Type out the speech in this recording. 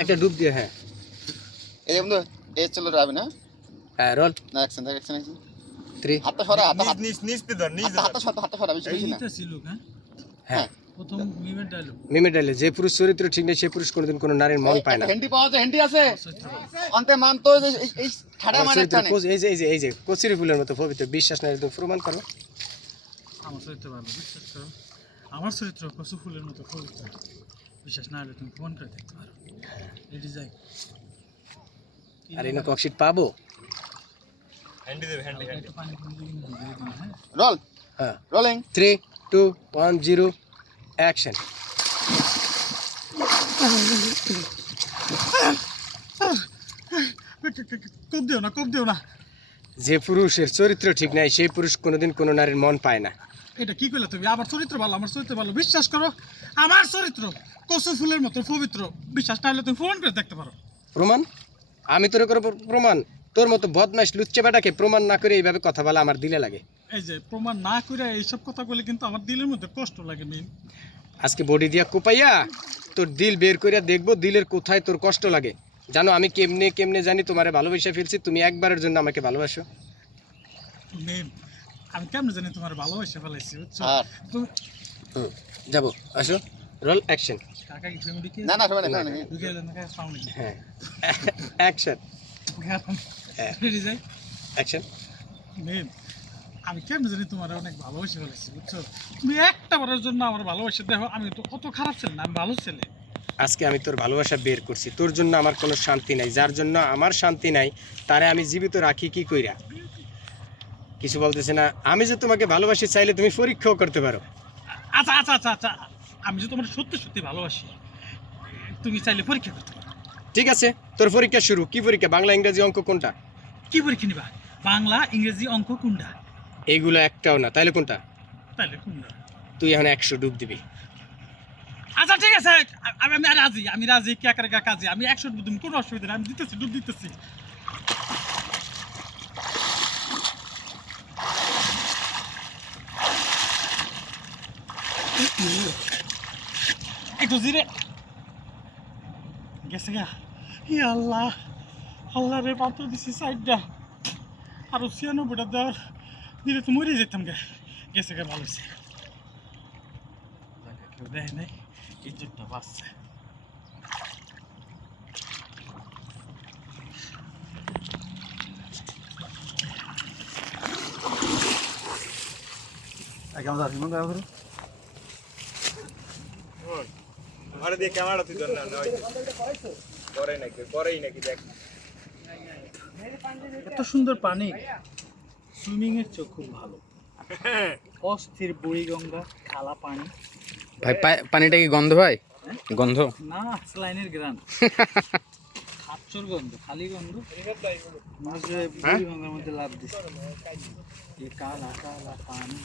একটা ডুব দিয়ে হ্যাঁ। এই বন্ধু এই চলো যাবে না? হ্যাঁ রোল। না অ্যাকশন দেখ অ্যাকশন অ্যাকশন থ্রি হাতটা সরা হাতটা হাত নিচ নিচ তে ধর নিচ হাতটা হাতটা সরা হাতটা সরা বেশি বেশি না এইটা ছিল হ্যাঁ? হ্যাঁ। প্রথম মিমের ডায়লগ মিমে ডাইলে যে পুরুষ চরিত্র ঠিক নেই সেই পুরুষ কোনোদিন কোনো নারীর মন পায় না। হেন্ডি পাওয়া যায় হেন্ডি আছে। অন্তে মান তো এই- ঠাডা মানে এই যে এই যে এই যে কচুরি ফুলের মতো পবিত্র বিশ্বাস নাই তুমি প্রমাণ করো। আমার চরিত্র ভালো বিশ্বাস করো। আমার চরিত্র কচু ফুলের মতো পবিত্র। বিশ্বাস না হলে তুমি ফোন করে দেখতে পারো রেডি যাই আর এনে ককশিট পাবো হ্যান্ডি দেবে হ্যান্ডি হ্যাঁ রোল হ্যাঁ rolling three two one zero action কোপ দিও না কোপ দিও না যে পুরুষের চরিত্র ঠিক নাই সেই পুরুষ কোনোদিন কোনো নারীর মন পায় না। এটা কি করলে তুমি? আমার চরিত্র ভালো আমার চরিত্র ভালো। বিশ্বাস করো আমার চরিত্র কচু ফুলের মতো পবিত্র। বিশ্বাস না হলে তুমি ফোন করে দেখতে পারো। প্রমাণ? আমি তোর করে প্রমাণ? তোর মতো বদমাইশ লুচ্চে বেটাকে প্রমাণ না করে এইভাবে কথা বলা আমার দিলে লাগে। এই যে প্রমাণ না করে এইসব কথা বলে কিন্তু আমার দিলের মধ্যে কষ্ট লাগে মিম আজকে বডি দিয়া কোপাইয়া তোর দিল বের করিয়া দেখব দিলের কোথায় তোর কষ্ট লাগে। জানো আমি কেমনে কেমনে জানি তোমারে ভালোবেসে ফেলছি তুমি একবারের জন্য আমাকে ভালোবাসো। মিম আমি কেমন জানি তোমার ভালোবাসা ফেলাইছি বুঝছ? যাব আসো। রোল অ্যাকশন কাকা কি ফ্যামিলি না না সবাই না ঢুকে এলেন কাকা সামনে হ্যাঁ। অ্যাকশন। রেডি যাই। অ্যাকশন মিম আমি কেমন জানি তোমার অনেক ভালোবাসা ফেলাইছি বুঝছ? তুমি একটা বারের জন্য আমার ভালোবাসা দেখো আমি তো কত খারাপ ছেলে না আমি ভালো ছেলে। আজকে আমি তোর ভালোবাসা বের করছি। তোর জন্য আমার কোনো শান্তি নাই যার জন্য আমার শান্তি নাই তারে আমি জীবিত রাখি কি কইরা? কিছু বলতেছে না। আমি যে তোমাকে ভালোবাসি চাইলে তুমি পরীক্ষাও করতে পারো। আচ্ছা আচ্ছা আচ্ছা আচ্ছা। আমি যে তোমার সত্যি সত্যি ভালোবাসি তুমি চাইলে পরীক্ষা করতে পারো। ঠিক আছে তোর পরীক্ষা শুরু। কি পরীক্ষা? বাংলা ইংরেজি অঙ্ক কোনটা? কি পরীক্ষা নিবা? বাংলা ইংরেজি অঙ্ক কোনটা? এইগুলো একটাও না। তাইলে কোনটা? তাইলে কোনটা? তুই এখন একশো ডুব দিবি। আচ্ছা ঠিক আছে। আমি আমি রাজি আমি রাজি কে কাজে? আমি একশো ডুব দিন কোনো অসুবিধা নেই। আমি দিতেছি ডুব দিতেছি। একটু জিরে। গেছে গা। ই আল্লাহ আল্লাহ রে পাত্র দিছি সাইডটা। আরও ছিয়ানব্বইটা দেওয়ার দিলে তো মরে যেতাম গে। গেছে গা, ভালো হয়েছে। কেউ দেয় নাই, ইজ্জতটা বাঁচছে। কেমন যাচ্ছি মন করে। আরে দিয়ে ক্যামেরা তুই ধর না করে নাকি করেই নাকি দেখ। এত সুন্দর পানি। সুইমিং এর চোখ খুব ভালো। অস্থির বুড়িগঙ্গা খালা পানি। ভাই পানিটা কি গন্ধ ভাই? গন্ধ? না স্লাইনের গ্রান। খাচ্চর গন্ধ খালি গন্ধ। মনে হচ্ছে বুড়িগঙ্গার মধ্যে লাভ দিচ্ছে। এই কালা কালা পানি